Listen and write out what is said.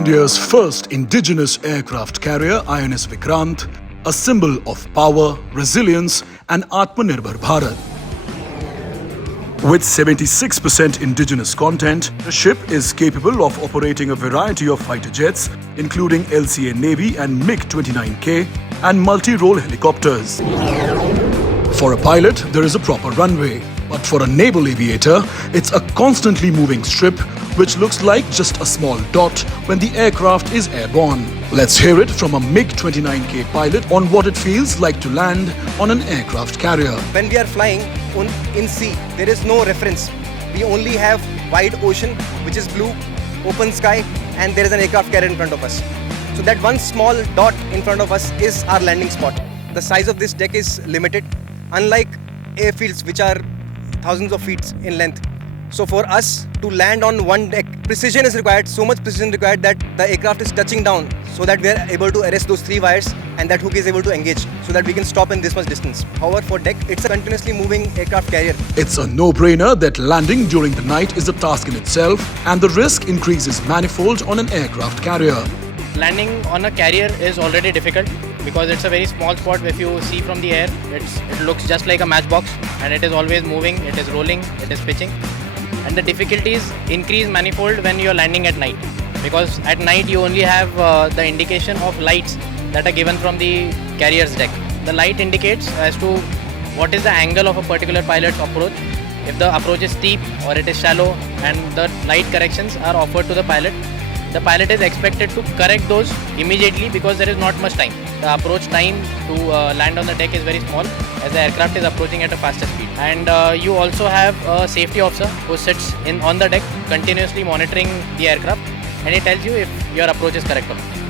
India's first indigenous aircraft carrier, INS Vikrant, a symbol of power, resilience and Atmanirbhar Bharat. With 76% indigenous content, the ship is capable of operating a variety of fighter jets, including LCA Navy and MiG-29K and multi-role helicopters. For a pilot, there is a proper runway, but for a naval aviator, it's a constantly moving strip which looks like just a small dot when the aircraft is airborne. Let's hear it from a MiG-29K pilot on what it feels like to land on an aircraft carrier. When we are flying in sea, there is no reference. We only have wide ocean, which is blue, open sky, and there is an aircraft carrier in front of us. So that one small dot in front of us is our landing spot. The size of this deck is limited, unlike airfields which are thousands of feet in length. So for us to land on one deck, precision is required, so much precision required that the aircraft is touching down so that we are able to arrest those three wires and that hook is able to engage so that we can stop in this much distance. However, for deck, it's a continuously moving aircraft carrier. It's a no-brainer that landing during the night is a task in itself and the risk increases manifold on an aircraft carrier. Landing on a carrier is already difficult because it's a very small spot. If you see from the air, it looks just like a matchbox and it is always moving, it is rolling, it is pitching. And the difficulties increase manifold when you are landing at night, because at night you only have the indication of lights that are given from the carrier's deck. The light indicates as to what is the angle of a particular pilot's approach. If the approach is steep or it is shallow, and the light corrections are offered to the pilot is expected to correct those immediately because there is not much time. The approach time to land on the deck is very small as the aircraft is approaching at a faster speed. And you also have a safety officer who sits on the deck continuously monitoring the aircraft, and he tells you if your approach is correct or not.